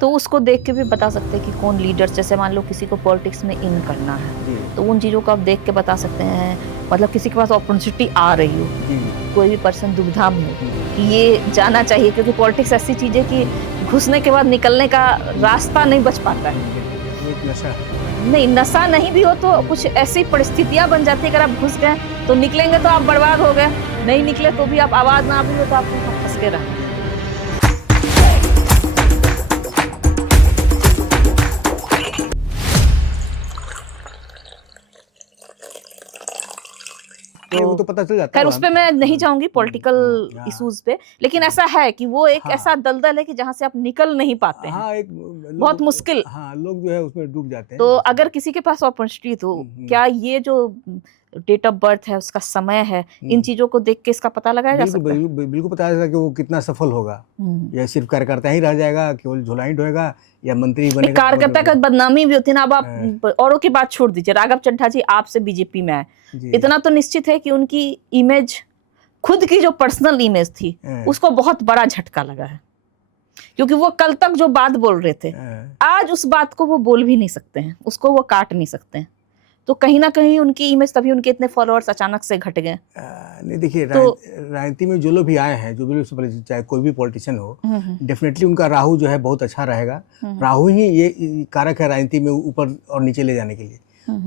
तो उसको देख के भी बता सकते हैं कि कौन लीडर, जैसे मान लो किसी को पॉलिटिक्स में इन करना है तो उन चीज़ों को आप देख के बता सकते हैं। मतलब किसी के पास अपॉर्चुनिटी आ रही हो, कोई भी पर्सन दुविधा में हो कि ये जाना चाहिए, क्योंकि पॉलिटिक्स ऐसी चीज़ है कि घुसने के बाद निकलने का रास्ता नहीं बच पाता है। एक नशा नहीं, नशा नहीं भी हो तो कुछ ऐसी परिस्थितियां बन जाती है, अगर आप घुस गए तो निकलेंगे तो आप बर्बाद हो गए, नहीं निकले तो भी आप आवाज ना भी हो तो आप फंस के रहे। वो तो पता चल जाता खैर है। उस पे मैं नहीं जाऊंगी पॉलिटिकल इश्यूज पे, लेकिन ऐसा है कि वो एक ऐसा दलदल है कि जहां से आप निकल नहीं पाते हैं। हाँ, एक बहुत मुश्किल। हाँ, लोग जो है उसमें डूब जाते हैं। तो अगर किसी के पास अपॉर्चुनिटी तो क्या ये जो डेट ऑफ बर्थ है, उसका समय है, इन चीजों को देख के इसका पता लगाया जा सकता है? बिल्कुल पता चलेगा कि वो कितना सफल होगा, या सिर्फ कार्यकर्ता ही रह जाएगा, केवल झोलाइट होएगा, या मंत्री बनेगा। कार्यकर्ता का बदनामी भी होती है ना। अब आप औरों की बात छोड़ दीजिए, राघव चड्ढा जी आपसे बीजेपी में आए, इतना तो निश्चित है कि उनकी इमेज, खुद की जो पर्सनल इमेज थी, उसको बहुत बड़ा झटका लगा है, क्योंकि वो कल तक जो बात बोल रहे थे, आज उस बात को वो बोल भी नहीं सकते हैं, उसको वो काट नहीं सकते हैं। तो कहीं ना कहीं उनकी इमेज, तभी उनके इतने फॉलोअर्स अचानक से घट गए। नहीं देखिए, राजनीति में जो लोग भी आए हैं, जो भी चाहे कोई भी पॉलिटिशियन हो, डेफिनेटली उनका राहु जो है बहुत अच्छा रहेगा। राहु ही ये कारक है राजनीति में ऊपर और नीचे ले जाने के लिए।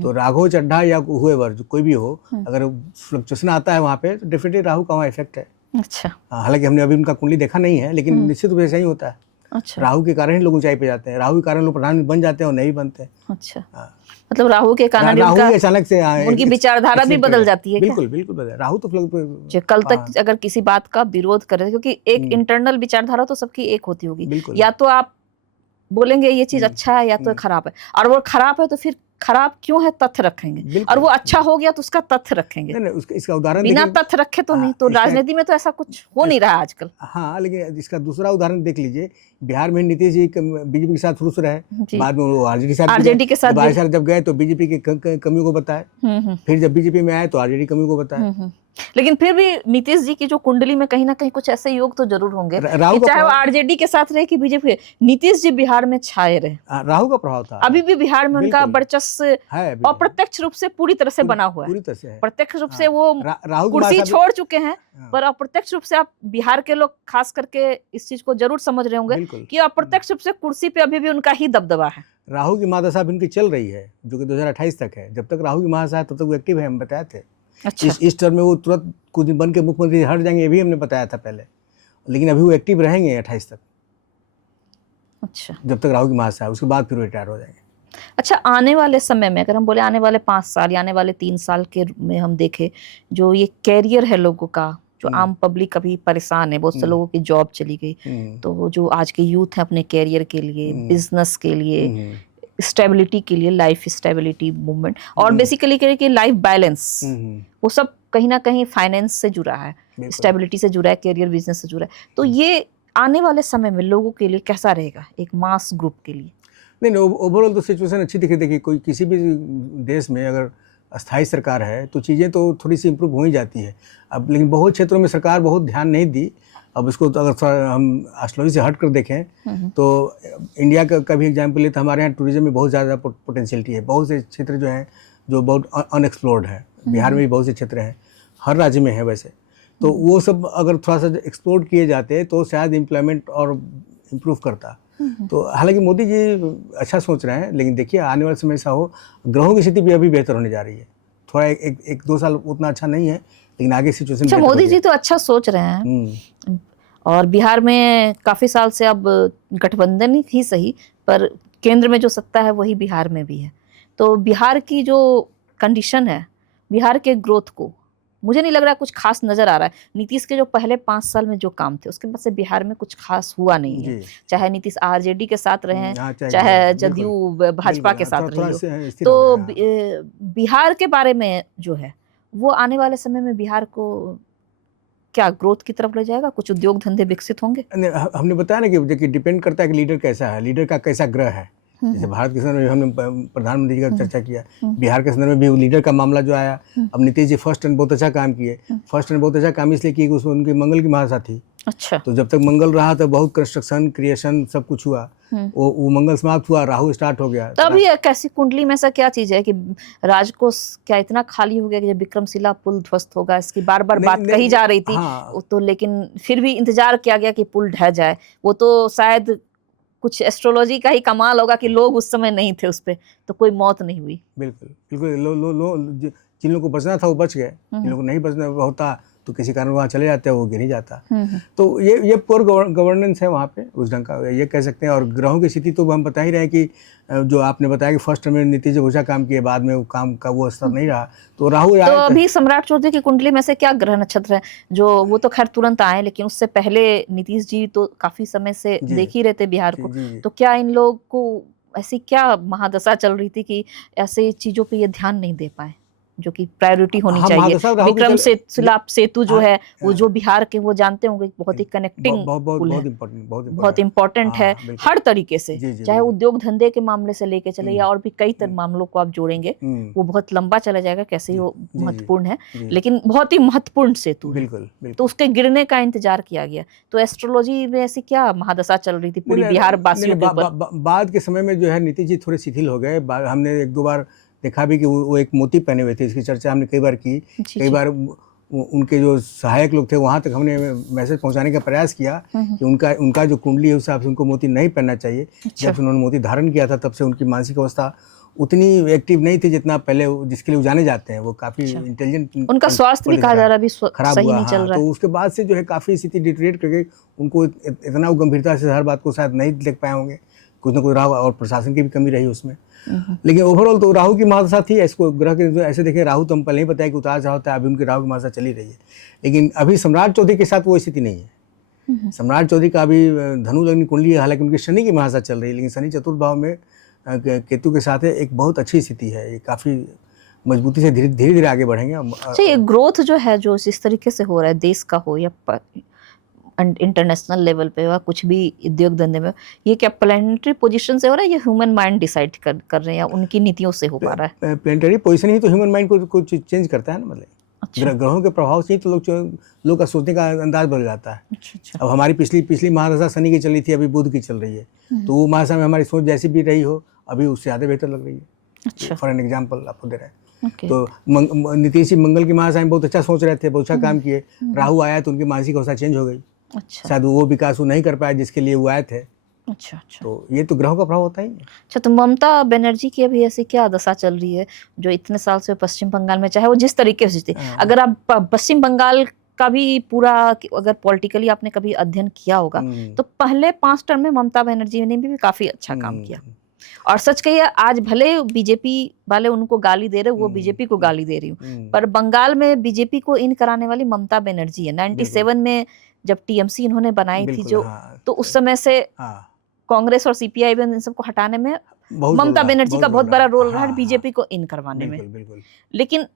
तो राघव चड्ढा या हुएवर जो कोई भी हो, अगर फ्लक्चुएशन आता है वहाँ पे, तो डेफिनेटली राहु का वहाँ इफेक्ट है। अच्छा। हालांकि हमने अभी उनका कुंडली देखा नहीं है, लेकिन निश्चित रूप से ऐसा ही होता है। अच्छा। राहु के कारण ही लोग ऊंचाई पे जाते हैं, राहु के कारण लोग प्रधानमंत्री बन जाते हैं और नहीं बनते। अच्छा। मतलब राहु के कारण राहु अचानक से उनकी विचारधारा भी बदल जाती है। बिल्कुल बिल्कुल बदल। राहु तो कल तक अगर किसी बात का विरोध करे, क्योंकि एक इंटरनल विचारधारा तो सबकी एक होती होगी, या तो आप बोलेंगे ये चीज अच्छा है या तो खराब है, और वो खराब है तो फिर खराब क्यों है तथ्य रखेंगे, और वो अच्छा हो गया तो उसका तथ्य रखेंगे। इसका उदाहरण बिना तथ्य रखे तो नहीं। तो राजनीति में तो ऐसा कुछ हो नहीं रहा आजकल। हाँ, लेकिन इसका दूसरा उदाहरण देख लीजिए। बिहार में नीतीश जी बीजेपी के साथ शुरू से रहे, बाद में वो आरजेडी के साथ जब गए तो बीजेपी की कमियों को बताए, फिर जब बीजेपी में आए तो आरजेडी कमियों को बताए। लेकिन फिर भी नीतीश जी की जो कुंडली में कहीं ना कहीं कुछ ऐसे योग तो जरूर होंगे कि चाहे वो आरजेडी के साथ रहे कि बीजेपी, नीतीश जी बिहार में छाए रहे। राहु का प्रभाव था। अभी भी बिहार में उनका वर्चस्व अप्रत्यक्ष रूप से पूरी तरह से बना हुआ है। पूरी तरह से। प्रत्यक्ष रूप से वो कुर्सी छोड़ चुके हैं, पर अप्रत्यक्ष रूप से आप बिहार के लोग खास करके इस चीज को जरूर समझ रहे होंगे कि अप्रत्यक्ष रूप से कुर्सी पे अभी भी उनका ही दबदबा है। राहु की महादशा भी उनकी चल रही है, जो कि 2028 तक है। जब तक राहु की महादशा है तब तक वो एक्टिव है, हम बताए थे। अच्छा। इस टर्म में वो तुरंत कुछ दिन बन के मुख्यमंत्री हट जाएंगे, ये भी हमने बताया था पहले, लेकिन अभी वो एक्टिव रहेंगे 28 तक। अच्छा। जब तक राहु की महादशा है, उसके बाद फिर रिटायर हो जाएंगे। अच्छा, आने वाले समय में अगर हम बोले आने वाले 5 साल या आने वाले 3 साल के में हम देखें, जो ये कैरियर है लोगों का, जो आम पब्लिक अभी परेशान है, बहुत से लोगों की जॉब चली गई, तो जो आज के यूथ है अपने कैरियर के लिए, बिजनेस के लिए, स्टेबिलिटी के लिए, लाइफ स्टेबिलिटी मूवमेंट, और बेसिकली कि लाइफ बैलेंस, वो सब कहीं ना कहीं फाइनेंस से जुड़ा है, स्टेबिलिटी से जुड़ा है, कैरियर बिजनेस से जुड़ा है। तो ये आने वाले समय में लोगों के लिए कैसा रहेगा, एक मास ग्रुप के लिए? नहीं, ओवरऑल तो सिचुएशन अच्छी दिखी। देखिए, कोई किसी भी देश में अगर अस्थायी सरकार है तो चीज़ें तो थोड़ी सी इम्प्रूव हो ही जाती है। अब लेकिन बहुत क्षेत्रों में सरकार बहुत ध्यान नहीं दी। अब इसको तो अगर हम एस्ट्रोलॉजी से हट कर देखें तो इंडिया का भी एग्जाम्पल ले, तो हमारे यहाँ टूरिज्म में बहुत ज़्यादा पोटेंशियलिटी है। बहुत से क्षेत्र जो हैं जो बहुत अनएक्सप्लोर्ड है। बिहार में भी बहुत से क्षेत्र हैं, हर राज्य में है वैसे। तो वो सब अगर थोड़ा सा एक्सप्लोर किए जाते तो शायद एम्प्लॉयमेंट और इम्प्रूव करता। तो हालांकि मोदी जी अच्छा सोच रहे हैं, लेकिन देखिए आने वाले समय ऐसा हो, ग्रहों की स्थिति भी अभी बेहतर होने जा रही है। थोड़ा एक 2 साल उतना अच्छा नहीं है, लेकिन आगे सिचुएशन। अच्छा, मोदी जी तो अच्छा सोच रहे हैं, और बिहार में काफी साल से अब गठबंधन ही सही, पर केंद्र में जो सत्ता है वही बिहार में भी है। तो बिहार की जो कंडीशन है, बिहार के ग्रोथ को मुझे नहीं लग रहा कुछ खास नजर आ रहा है। नीतीश के जो पहले 5 साल में जो काम थे, उसके बाद से बिहार में कुछ खास हुआ नहीं है। चाहे नीतीश आरजेडी के साथ रहे, चाहे जदयू भाजपा के साथ रहे, तो बिहार के बारे में जो है वो आने वाले समय में बिहार को क्या ग्रोथ की तरफ ले जाएगा? कुछ उद्योग धंधे विकसित होंगे? हमने बताया ना कि डिपेंड करता है कि लीडर कैसा है, लीडर का कैसा ग्रह है। जैसे भारत के संदर्भ में हमने प्रधानमंत्री का चर्चा किया, बिहार के संदर्भ में भी लीडर का मामला जो आया। अब नीतीश जी फर्स्ट टर्म बहुत अच्छा काम किए। फर्स्ट टर्म बहुत अच्छा काम इसलिए किए कि उसमें उनकी मंगल की महादशा थी। अच्छा। तो जब तक मंगल रहा तो बहुत कंस्ट्रक्शन क्रिएशन सब कुछ हुआ। वो मंगल समाप्त हुआ, राहु स्टार्ट हो गया। तो अभी कैसी कुंडली में ऐसा क्या चीज है कि राजकोष क्या इतना खाली हो गया कि जब विक्रमशिला पुल ध्वस्त होगा, इसकी बार बार बात कही जा रही थी। हाँ। तो लेकिन फिर भी इंतजार किया गया कि पुल ढह जाए। वो तो शायद कुछ एस्ट्रोलॉजी का ही कमाल होगा कि लोग उस समय नहीं थे उस पे, तो कोई मौत नहीं हुई। बिल्कुल बिल्कुल। जिन लोगों को बचना था वो बच गए, जिन लोगों को नहीं बचना होता तो किसी कारण वहाँ चले जाते हैं, वो गिर ही जाता। तो ये पुअर गवर्नेंस है वहाँ पे उस ढंग का, ये कह सकते हैं। और ग्रहों की स्थिति तो हम बता ही रहे हैं कि जो आपने बताया कि फर्स्ट टर्म में नीतीश ओझा काम किए, बाद में वो काम का वो असर नहीं रहा, तो राहु तो अभी सम्राट चौधरी की कुंडली में से क्या ग्रह नक्षत्र है जो, वो तो खैर तुरंत आए, लेकिन उससे पहले नीतीश जी तो काफी समय से देख ही रहे थे बिहार को। तो क्या इन लोग को ऐसी क्या महादशा चल रही थी कि ऐसे चीजों पे ये ध्यान नहीं दे पाए, जो कि प्रायोरिटी होनी चाहिए? विक्रमशिला सेतु जो है वो जो बिहार के, वो जानते होंगे बहुत ही कनेक्टिंग पुल है, बहुत इंपॉर्टेंट है हर तरीके से, चाहे उद्योग धंधे के मामले से लेके चले या और भी कई मामलों को आप जोड़ेंगे, वो बहुत लंबा चला जाएगा कैसे ही वो महत्वपूर्ण है, लेकिन बहुत ही महत्वपूर्ण सेतु है। तो उसके गिरने का इंतजार किया गया। तो एस्ट्रोलॉजी में ऐसी क्या महादशा चल रही थी पूरी बिहार वासियों के ऊपर? बाद के समय में जो है नीतीश जी थोड़े शिथिल हो गए। हमने एक दो बार देखा भी कि वो एक मोती पहने हुए थे, इसकी चर्चा हमने कई बार की। कई बार उनके जो सहायक लोग थे वहाँ तक हमने मैसेज पहुँचाने का प्रयास किया कि उनका जो कुंडली है उस हिसाब से उनको मोती नहीं पहनना चाहिए। जब से उन्होंने मोती धारण किया था तब से उनकी मानसिक अवस्था उतनी एक्टिव नहीं थी जितना पहले जिसके लिए जाने जाते हैं। वो काफ़ी इंटेलिजेंट, उनका स्वास्थ्य भी कहा जा रहा है खराब हुआ। हाँ, तो उसके बाद से जो है काफ़ी स्थिति डिटेरिएट करके उनको इतना गंभीरता से हर बात को शायद नहीं देख पाए होंगे, कुछ ना कुछ राहु और प्रशासन की भी कमी रही उसमें। लेकिन ओवरऑल तो राहु की महादशा थी। इसको ग्रह के जो ऐसे देखें, राहु तो हम पहले ही बताया कि उतार चढ़ाव होता है, अभी उनकी राहु की महादशा चली रही है। लेकिन अभी सम्राट चौधरी के साथ वो स्थिति नहीं है। सम्राट चौधरी का अभी धनु लग्न कुंडली है, हालांकि उनकी शनि की महादशा चल रही है, लेकिन शनि चतुर्थ भाव में केतु के साथ है, एक बहुत अच्छी स्थिति है। ये काफ़ी मजबूती से धीरे धीरे आगे बढ़ेंगे। अच्छा, ये ग्रोथ जो है जो इस तरीके से हो रहा है, देश का हो या इंटरनेशनल लेवल पे या कुछ भी उद्योग धंधे में, ये क्या प्लैनेटरी पोजीशन से हो रहा है या ह्यूमन माइंड डिसाइड कर रहे हैं या उनकी नीतियों से हो पा रहा है? प्लैनेटरी पोजीशन ही तो ह्यूमन माइंड को चेंज करता है ना। मतलब अच्छा। ग्रहों के प्रभाव से ही तो लोग का सोचने का अंदाज बदल जाता है। अच्छा। अब हमारी पिछली महादशा शनि की चली थी, अभी बुध की चल रही है, तो वो महादशा में हमारी सोच जैसी भी रही हो अभी उससे ज़्यादा बेहतर लग रही है। अच्छा। फॉर एन एग्जाम्पल आपको दे रहे हैं। तो नीतीश जी मंगल की महादशा में बहुत अच्छा सोच रहे थे, बहुत अच्छा काम किए। राहु आया तो उनकी मानसिक अवस्था चेंज हो गई। अच्छा। शायद वो विकास वो नहीं कर पाए जिसके लिए वो आए थे। अच्छा। तो ये तो ग्रहों का प्रभाव होता ही है। अच्छा, तो ममता बनर्जी की अभी ऐसी क्या दशा चल रही है जो इतने साल से पश्चिम बंगाल में, चाहे वो जिस तरीके से थी, अगर आप पश्चिम बंगाल का भी पूरा अगर पॉलिटिकली आपने कभी अध्ययन किया होगा तो पहले 5 टर्म में ममता बनर्जी ने भी काफी अच्छा काम किया। और सच कहिए, आज भले बीजेपी वाले उनको गाली दे रहे, वो बीजेपी को गाली दे रही हूँ, पर बंगाल में बीजेपी को इन कराने वाली ममता बनर्जी है। 97 में जब टीएमसी इन्होंने बनाई थी जो, तो उस समय से कांग्रेस और सीपीआई में इन सबको हटाने में ममता बनर्जी का बहुत बड़ा रोल रहा है, बीजेपी को इन करवाने में। लेकिन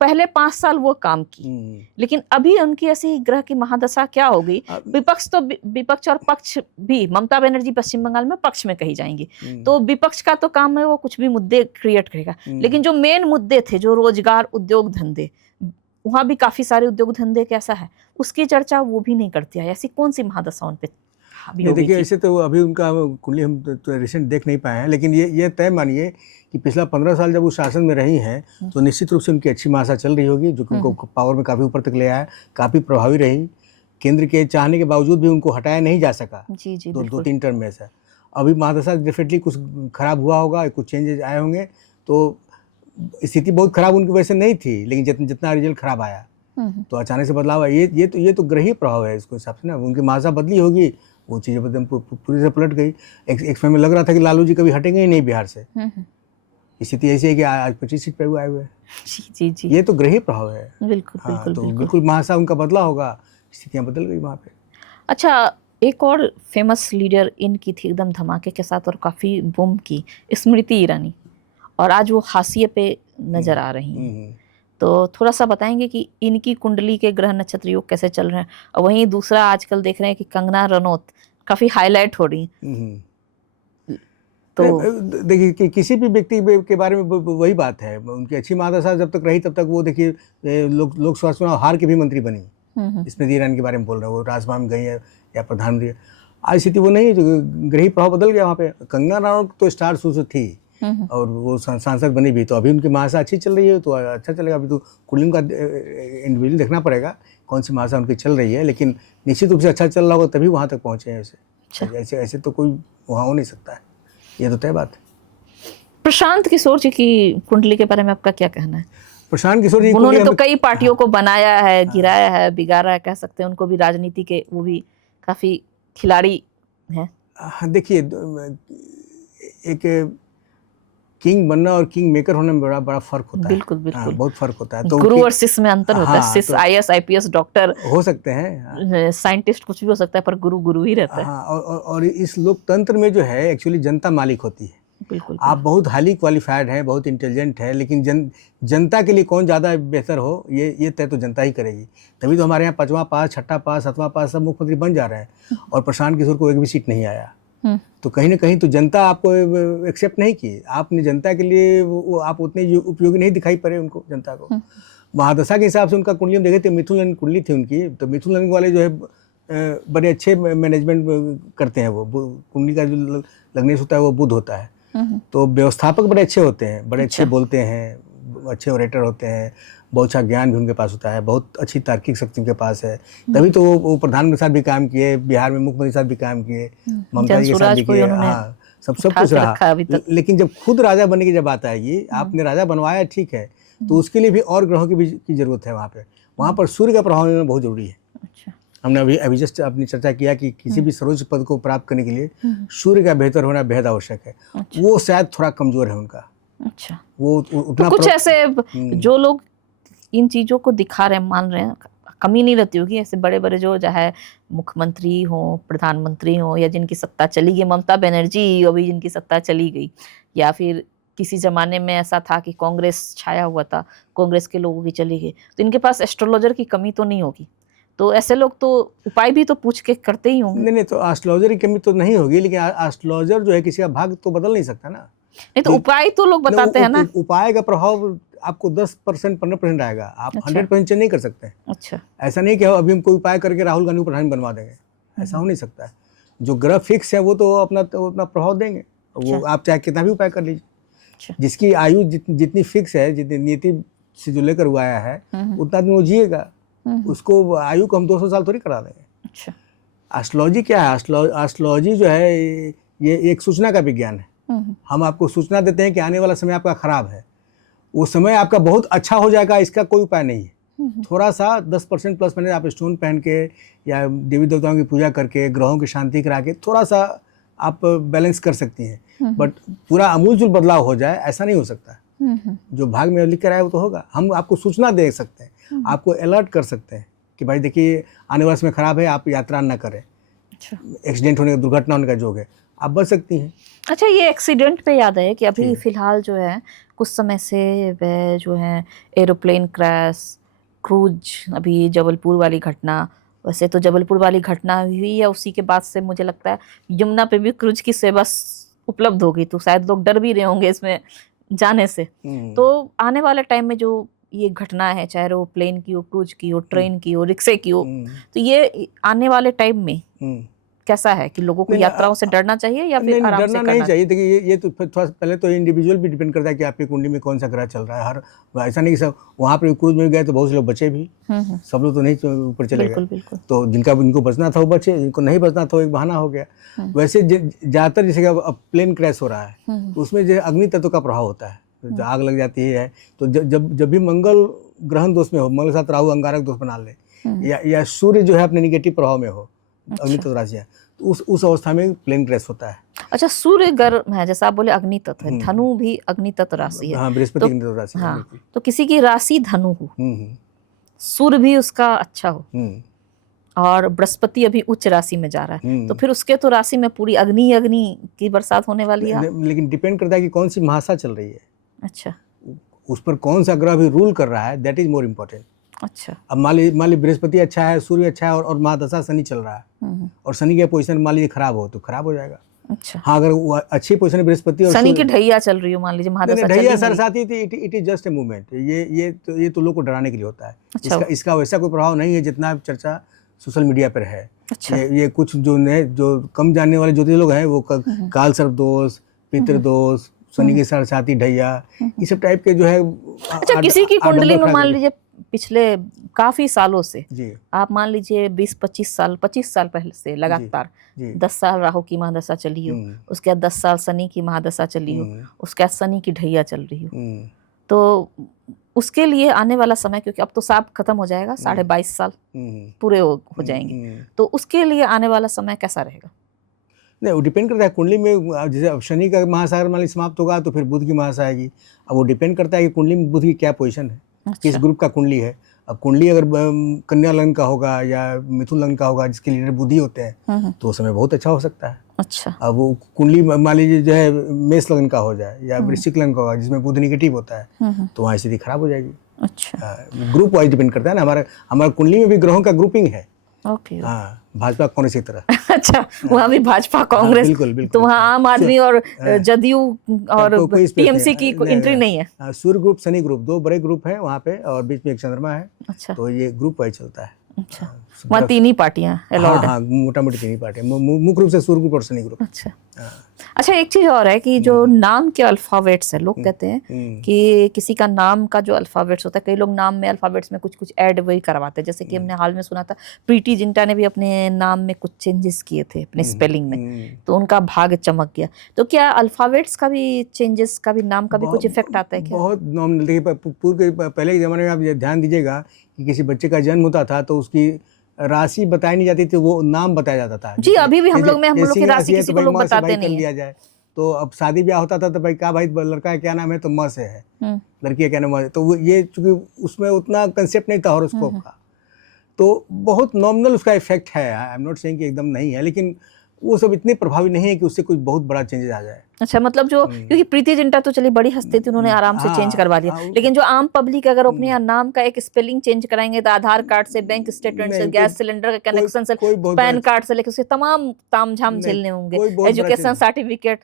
पहले 5 साल वो काम की, लेकिन अभी उनकी ऐसी ग्रह की महादशा क्या होगी? विपक्ष और पक्ष भी, ममता बनर्जी पश्चिम बंगाल में पक्ष में कही जाएंगी, तो विपक्ष का तो काम है वो कुछ भी मुद्दे क्रिएट करेगा, लेकिन जो मेन मुद्दे थे, जो रोजगार, उद्योग धंधे, वहां भी काफी सारे उद्योग धंधे कैसा है उसकी चर्चा वो भी नहीं करती है। ऐसी कौन सी महादशा उन पे? देखिए, ऐसे तो अभी उनका कुंडली हम तो रिसेंट देख नहीं पाए हैं, लेकिन ये तय मानिए कि पिछला 15 साल जब वो शासन में रही हैं तो निश्चित रूप से उनकी अच्छी महादशा चल रही होगी, जो कि उनको पावर में काफ़ी ऊपर तक ले आया, काफ़ी प्रभावी रही। केंद्र के चाहने के बावजूद भी उनको हटाया नहीं जा सका। जी, 2-3 टर्म में से। अभी महादशा डेफिनेटली कुछ खराब हुआ होगा, कुछ चेंजेस आए होंगे, तो स्थिति बहुत खराब उनकी वजह से नहीं थी, लेकिन जितना रिजल्ट खराब आया तो अचानक से बदलाव आया। ये तो ग्रहीय प्रभाव है इसको हिसाब से ना। उनकी महादशा बदली होगी, वो चीज़ें एकदम पूरी से पलट गई। एक समय में लग रहा था कि लालू जी कभी हटेंगे ही नहीं बिहार से। स्थिति ऐसी है कि आज 25 सीट पे वो आए हुए हैं। जी। ये तो ग्रहीय प्रभाव है। बिल्कुल महादशा उनका बदला होगा, स्थितियाँ बदल गई वहाँ पे। अच्छा, एक और फेमस लीडर इनकी थी एकदम धमाके के साथ और काफ़ी बूम की, स्मृति ईरानी, और आज वो हाशिए पे नजर आ रही हैं। तो थोड़ा सा बताएंगे कि इनकी कुंडली के ग्रह नक्षत्र योग कैसे चल रहे हैं? और वहीं दूसरा आजकल देख रहे हैं कि कंगना रनौत काफी हाईलाइट हो रही। तो देखिए कि किसी भी व्यक्ति के बारे में वही बात है, उनकी अच्छी महादशा जब तक रही तब तक वो देखिए लोकसभा चुनाव हार के भी मंत्री बनी। स्मृति ईरानी के बारे में बोल रहे हैं, वो राजभवन में गई है या प्रधानमंत्री। आज स्थिति वो नहीं, जो ग्रही प्रभाव बदल गया वहाँ पे। कंगना रनावत तो स्टार शुरू से थी और वो सांसद बनी भी, तो अभी उनकी महासा अच्छी चल रही है, तो अच्छा चलेगा। अभी तो कुंडली का इंडिविजुअल देखना पड़ेगा कौन सी महासा उनकी चल रही है, लेकिन निश्चित रूप से अच्छा चल रहा होगा तभी वहाँ तक पहुँचे हैं। ऐसे ऐसे तो कोई वहाँ हो नहीं सकता है, ये तो तय बात है। प्रशांत किशोर जी की कुंडली के बारे में आपका क्या कहना है? प्रशांत किशोर जी उन्होंने तो कई पार्टियों को बनाया है, गिराया है, बिगाड़ा है, कह सकते हैं। उनको भी राजनीति के वो भी काफी खिलाड़ी हैं। देखिए, एक किंग बनना और किंग मेकर होने में बड़ा फर्क होता है। बिल्कुल बिल्कुल, बहुत फर्क होता है। तो गुरु और शिष्य में अंतर होता है। शिष्य IAS IPS डॉक्टर हो सकते हैं, साइंटिस्ट कुछ भी हो सकता है, पर गुरु गुरु ही रहता है। और इस लोकतंत्र में जो है एक्चुअली जनता मालिक होती है। बिल्कुल, आप बहुत हाईली क्वालिफाइड हैं, बहुत इंटेलिजेंट है, लेकिन जनता के लिए कौन ज़्यादा बेहतर हो ये तय तो जनता ही करेगी। तभी तो हमारे यहाँ 5वां पास, 6ठा पास, 7वां पास सब मुख्यमंत्री बन जा रहे हैं और प्रशांत किशोर को एक भी सीट नहीं आया। तो कहीं ना कहीं तो जनता आपको एक्सेप्ट नहीं की। आपने जनता के लिए आप उतने उपयोगी नहीं दिखाई पड़े उनको, जनता को। महादशा के हिसाब से उनका कुंडली देखे थे, मिथुन लग्न कुंडली थी उनकी, तो मिथुन लग्न वाले जो है बड़े अच्छे मैनेजमेंट करते हैं। वो कुंडली का जो लग्नेश होता है वो बुध होता है, तो व्यवस्थापक बड़े अच्छे होते हैं, बड़े अच्छे बोलते हैं, अच्छे ऑरेटर होते हैं, बहुत अच्छा ज्ञान भी उनके पास होता है, बहुत अच्छी तार्किक शक्ति उनके पास है। तभी तो वो प्रधानमंत्री के साथ भी काम किए, बिहार में मुख्यमंत्री के साथ भी काम किए, ममता जी के साथ भी किए। हाँ, सब कुछ रहा। लेकिन जब खुद राजा बनने की जब बात आएगी, आपने राजा बनवाया ठीक है, तो उसके लिए भी और ग्रहों की जरूरत है वहाँ पे। वहाँ पर सूर्य का प्रभाव लेना बहुत जरूरी है। हमने अभी जस्ट अपनी चर्चा किया कि किसी भी सर्वोच्च पद को प्राप्त करने के लिए सूर्य का बेहतर होना बेहद आवश्यक है। वो शायद थोड़ा कमजोर है उनका। अच्छा, वो उतना तो कुछ ऐसे जो लोग इन चीजों को दिखा रहे हैं, मान रहे हैं, कमी नहीं रहती होगी ऐसे बड़े बड़े जो चाहे मुख्यमंत्री हो, प्रधानमंत्री हो, या जिनकी सत्ता चली गई, ममता बनर्जी अभी जिनकी सत्ता चली गई, या फिर किसी जमाने में ऐसा था कि कांग्रेस छाया हुआ था, कांग्रेस के लोगों की चली गई, तो इनके पास एस्ट्रोलॉजर की कमी तो नहीं होगी। तो ऐसे लोग तो उपाय भी तो पूछ के करते ही होंगे। नहीं, तो एस्ट्रोलॉजर की कमी तो नहीं होगी, लेकिन एस्ट्रोलॉजर जो है किसी का भाग्य तो बदल नहीं सकता ना। नहीं, तो उपाय तो लोग बताते हैं ना। उपाय का प्रभाव आपको 10% 15% आएगा, आप 100% नहीं कर सकते। अच्छा, ऐसा नहीं कि अभी हम कोई उपाय करके राहुल गांधी को प्रधानमंत्री बनवा देंगे, ऐसा हो नहीं सकता है। जो ग्रह फिक्स है वो तो अपना प्रभाव देंगे। वो आप चाहे कितना भी उपाय कर लीजिए, जिसकी आयु जितनी फिक्स है, जितनी नीति से जो लेकर हुआ आया है उतना दिन वो जिएगा। उसको आयु को हम 200 साल थोड़ी करा देंगे। अच्छा, एस्ट्रोलॉजी क्या है? एस्ट्रोलॉजी जो है ये एक सूचना का विज्ञान है। हम आपको सूचना देते हैं कि आने वाला समय आपका खराब है, वो समय आपका बहुत अच्छा हो जाएगा, इसका कोई उपाय नहीं है। थोड़ा सा 10% प्लस मैंने आप स्टोन पहन के या देवी देवताओं की पूजा करके, ग्रहों की शांति करा के थोड़ा सा आप बैलेंस कर सकती हैं, बट पूरा अमूलचूल बदलाव हो जाए ऐसा नहीं हो सकता। जो भाग में लिख कर आया वो तो होगा। हम आपको सूचना दे सकते हैं, आपको अलर्ट कर सकते हैं कि भाई देखिए आने वाला समय खराब है, आप यात्रा न करें। अच्छा, एक्सीडेंट होने का, दुर्घटना होने का योग है, आप बच सकती हैं। अच्छा, ये एक्सीडेंट पे याद है कि अभी फिलहाल जो है कुछ समय से वह जो है एरोप्लेन क्रैश, क्रूज, अभी जबलपुर वाली घटना, वैसे तो जबलपुर वाली घटना हुई है उसी के बाद से मुझे लगता है यमुना पे भी क्रूज की सेवा उपलब्ध होगी, तो शायद लोग डर भी रहे होंगे इसमें जाने से। तो आने वाले टाइम में जो ये घटना है, चाहे वो प्लेन की हो, क्रूज की हो, ट्रेन की हो, रिक्शे की हो, तो ये आने वाले टाइम में कैसा है कि लोगों को यात्राओं से डरना चाहिए या फिर आराम से करना नहीं चाहिए? देखिए ये तो थोड़ा पहले तो इंडिविजुअल भी डिपेंड करता है कि आपकी कुंडली में कौन सा ग्रह चल रहा है। हर ऐसा नहीं कि सब वहाँ पर क्रूज में गए तो बहुत से लोग बचे भी, सब लोग तो नहीं ऊपर चले गए। तो जिनको बचना था वो बचे, जिनको नहीं बचना था वो एक बहाना हो गया। वैसे ज़्यादातर जैसे अब प्लेन क्रैश हो रहा है तो उसमें जो अग्नि तत्व का प्रभाव होता है, जो आग लग जाती है। तो जब भी मंगल ग्रहण दोष में हो, मंगल साथ राहु अंगारक दोष बना ले, या सूर्य जो है अपने निगेटिव प्रभाव में हो, अग्नि तत्व राशि है, तो उस अवस्था में प्लेन क्रैश होता है। अच्छा, सूर्य गर्म है, जैसा आप बोले अग्नि तत्व है, धनु भी अग्नि तत्व राशि है। हाँ, बृहस्पति अग्नि तत्व राशि है। तो किसी की राशि धनु हो, सूर्य भी उसका अच्छा हो, और बृहस्पति अभी उच्च राशि में जा रहा है, तो फिर उसके तो राशि में पूरी अग्नि की बरसात होने वाली है। लेकिन डिपेंड करता है कि कौन सी महासा चल रही है। अच्छा, उस पर कौन सा ग्रह भी रूल कर रहा है, दैट इज मोर इम्पोर्टेंट। अच्छा, अब मान ली बृहस्पति अच्छा है, सूर्य अच्छा है, और महादशा शनि चल रहा है, और शनि की पोजीशन मान लीजिए खराब हो तो खराब हो जाएगा। अच्छा, हाँ, अगर वो अच्छी पोजीशन है बृहस्पति और शनि की ढैया चल रही हो, मान लीजिए महादशा चल ढैया रही सर है। साथ ही it is just a movement. ये तो लोग को डराने के लिए होता है। अच्छा। इसका वैसा कोई प्रभाव नहीं है जितना चर्चा सोशल मीडिया पर है। अच्छा। ये कुछ जो कम जानने वाले ज्योतिष लोग हैं वो काल सर्प दोष, पितृ दोष, शनि के साथ ढैया, ये सब टाइप के जो है। अच्छा, किसी की कुंडली में मान लीजिए पिछले काफी सालों से जी, आप मान लीजिए 20-25 साल पहले से लगातार जी, 10 साल राहु की महादशा चली हो, उसके बाद 10 साल शनि की महादशा चली हो, उसके बाद शनि की ढैया चल रही हो, तो उसके लिए आने वाला समय, क्योंकि अब तो साल खत्म हो जाएगा, 22.5 साल पूरे हो जाएंगे, तो उसके लिए आने वाला समय कैसा रहेगा? नहीं, वो डिपेंड करता है कुंडली में। जैसे अब शनि का महासागर मान लीजिए समाप्त होगा तो फिर बुध की महादशा आएगी। अब वो डिपेंड करता है कि कुंडली में बुध की क्या पोजीशन है। अच्छा। किस ग्रुप का कुंडली है। अब कुंडली अगर कन्या लग्न का होगा या मिथुन लग्न का होगा जिसके लीडर बुध ही होते हैं तो उस समय बहुत अच्छा हो सकता है। अच्छा। अब वो कुंडली मान लीजिए जो है मेष लग्न का हो जाए या वृश्चिक लग्न का होगा जिसमें बुध निगेटिव होता है तो वहाँ स्थिति खराब हो जाएगी। अच्छा, ग्रुप वाइज डिपेंड करता है ना। हमारा कुंडली में भी ग्रहों का ग्रुपिंग है। ओके। हाँ, भाजपा कांग्रेस की तरह। अच्छा, वहाँ भी भाजपा कांग्रेस। बिल्कुल बिल्कुल। तो वहाँ आम आदमी और जदयू और टीएमसी की एंट्री नहीं है। सूर्य ग्रुप, शनि ग्रुप, दो बड़े ग्रुप हैं वहाँ पे और बीच में एक चंद्रमा है। अच्छा, तो ये ग्रुप वाइज चलता है। अच्छा, वहाँ 3 ही पार्टियां अलॉट है। हाँ, मोटा मोटी 3 ही पार्टियां, मुख्य रूप से सूर्य ग्रुप और शनि ग्रुप। अच्छा। अच्छा, एक चीज और है कि जो नाम के अल्फाबेट्स है, लोग कहते हैं कि किसी का नाम का जो अल्फाबेट्स होता है, कई लोग नाम में अल्फाबेट्स में कुछ कुछ ऐड वही करवाते हैं। जैसे कि हमने हाल में सुना था प्रीति जिंटा ने भी अपने नाम में कुछ चेंजेस किए थे अपने स्पेलिंग में, तो उनका भाग चमक गया। तो क्या अल्फाबेट्स का भी चेंजेस का भी नाम का भी कुछ इफेक्ट आता है क्या? बहुत नॉर्मल। देखिए पूर्व पहले के जमाने में आप ध्यान दीजिएगा कि किसी बच्चे का जन्म होता था तो उसकी राशि बताई नहीं जाती थी, वो नाम बताया जाता था। जी, अभी भी हम लोग की राशि किसी को लोग बताते नहीं लिया जाए। तो अब शादी ब्याह होता था तो भाई क्या, भाई लड़का का क्या नाम है तो म से है, लड़की का क्या नाम है। तो वो ये चूंकि उसमें उतना कंसेप्ट नहीं था हॉरोस्कोप का, तो बहुत नॉमिनल उसका इफेक्ट है। आई एम नॉट सेइंग कि एकदम नहीं है, लेकिन वो सब इतने प्रभावी नहीं है कि उससे कुछ बहुत बड़ा चेंजेस आ जाए। अच्छा, मतलब जो क्योंकि प्रीति जिंटा तो चली बड़ी हस्ती थी, उन्होंने आराम से चेंज करवा लिया, लेकिन जो आम पब्लिक अगर अपने नाम का एक स्पेलिंग चेंज कराएंगे तो आधार कार्ड से, बैंक स्टेटमेंट से, गैस सिलेंडर का कनेक्शन से, पैन कार्ड से लेकर उसके तमाम तामझाम झेलने होंगे, एजुकेशन सर्टिफिकेट,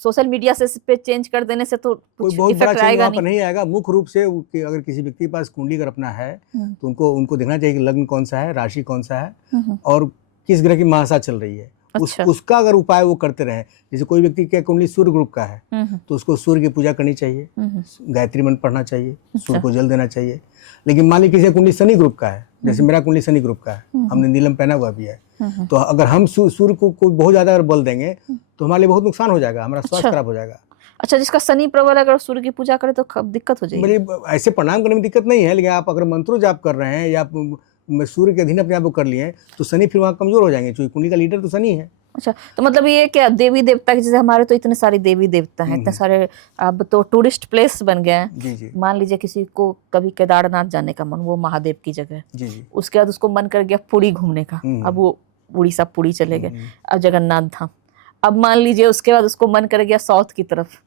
सोशल मीडिया से पे चेंज कर देने से तो कुछ इफेक्ट आएगा नहीं आएगा। मुख्य रूप से अगर किसी व्यक्ति के पास कुंडली अगर अपना है तो उनको देखना चाहिए कि लग्न कौन सा है, राशि कौन सा है और किस ग्रह की महादशा चल रही है। अच्छा। उसका अगर उपाय वो करते रहे। जैसे कोई व्यक्ति की कुंडली सूर्य ग्रुप का है तो उसको सूर्य की पूजा करनी चाहिए, गायत्री मंत्र पढ़ना चाहिए, सूर्य को जल देना चाहिए। लेकिन मान लीजिए किसी कुंडली शनि ग्रुप का है, जैसे मेरा कुंडली शनि ग्रुप का है, हमने नीलम पहना हुआ भी है, तो अगर हम सूर्य को बहुत ज्यादा अगर बल देंगे तो हमारे लिए बहुत नुकसान हो जाएगा, हमारा स्वास्थ्य खराब हो जाएगा। अच्छा, जिसका शनि प्रबल अगर सूर्य की पूजा करे तो दिक्कत हो जाएगी? ऐसे प्रणाम करने में दिक्कत नहीं है, लेकिन आप अगर मंत्रों जाप कर रहे हैं या सूर्य के अधीन अपने आप को कर लिए तो शनि फिर वहाँ कमजोर हो जाएंगे, क्योंकि कुंडली का लीडर तो शनि है। अच्छा, तो मतलब ये क्या देवी देवता के, जैसे हमारे तो इतने सारे देवी देवता हैं, इतने सारे, अब तो टूरिस्ट प्लेस बन गए हैं। जी जी। मान लीजिए किसी को कभी केदारनाथ जाने का मन, वो महादेव की जगह, जी जी। उसके बाद उसको मन कर गया पुरी घूमने का, अब वो उड़ीसा पुरी चले गए, अब जगन्नाथ धाम। अब मान लीजिए उसके बाद उसको मन कर गया साउथ की तरफ,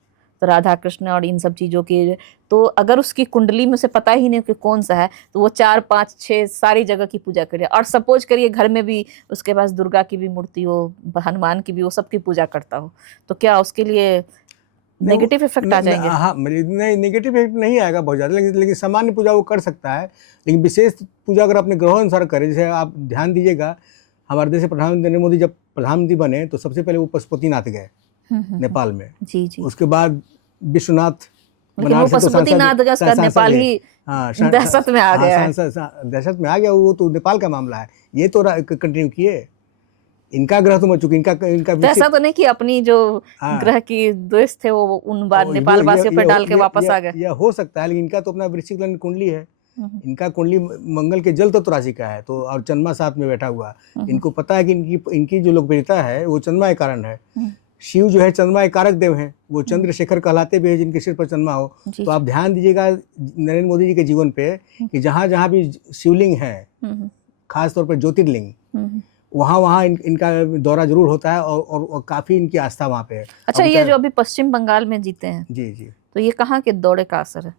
तो राधा कृष्ण और इन सब चीज़ों की, तो अगर उसकी कुंडली में उसे पता ही नहीं कि कौन सा है तो वो 4, 5, 6 सारी जगह की पूजा करे। और सपोज करिए घर में भी उसके पास दुर्गा की भी मूर्ति हो, हनुमान की भी हो, सबकी पूजा करता हो, तो क्या उसके लिए नेगेटिव इफेक्ट आ जाएंगे? हाँ, नहीं, नेगेटिव इफेक्ट नहीं आएगा बहुत ज़्यादा, लेकिन सामान्य पूजा वो कर सकता है। लेकिन विशेष पूजा अगर अपने ग्रहों अनुसार करे, जैसे आप ध्यान दीजिएगा हमारे देश के प्रधानमंत्री नरेंद्र मोदी जब प्रधानमंत्री बने तो सबसे पहले वो पशुपतिनाथ गए नेपाल में। जी जी। उसके बाद विश्वनाथ, पशुपतिनाथ नेपाल ही दहशत में आ गया है। दहशत में आ गया, वो तो नेपाल का मामला है, ये तो कंटिन्यू किए। इनका ग्रह तो मर चुके, इनका ऐसा तो नहीं कि अपनी जो ग्रह की द्वेष थे वो उन बार नेपाल वासियों पे डाल के वापस आ गए। यह हो सकता है, लेकिन इनका तो अपना वृश्चिक लग्न कुंडली है, इनका कुंडली मंगल के जल तत्व राशि का है, तो और चंद्रमा साथ में बैठा हुआ। इनको पता है कि इनकी जो लोकप्रियता है वो चंद्रमा के कारण है। शिव जो है चंद्रमा के कारक देव हैं, वो चंद्रशेखर कहलाते भी है जिनके सिर पर चंद्रमा हो। तो आप ध्यान दीजिएगा नरेंद्र मोदी जी के जीवन पे कि जहाँ जहाँ भी शिवलिंग है, खासतौर पर ज्योतिर्लिंग, वहाँ इनका दौरा जरूर होता है और काफी इनकी आस्था वहाँ पे है। अच्छा, ये जो अभी पश्चिम बंगाल में जीते हैं, जी जी, तो ये कहाँ के दौरे का असर है?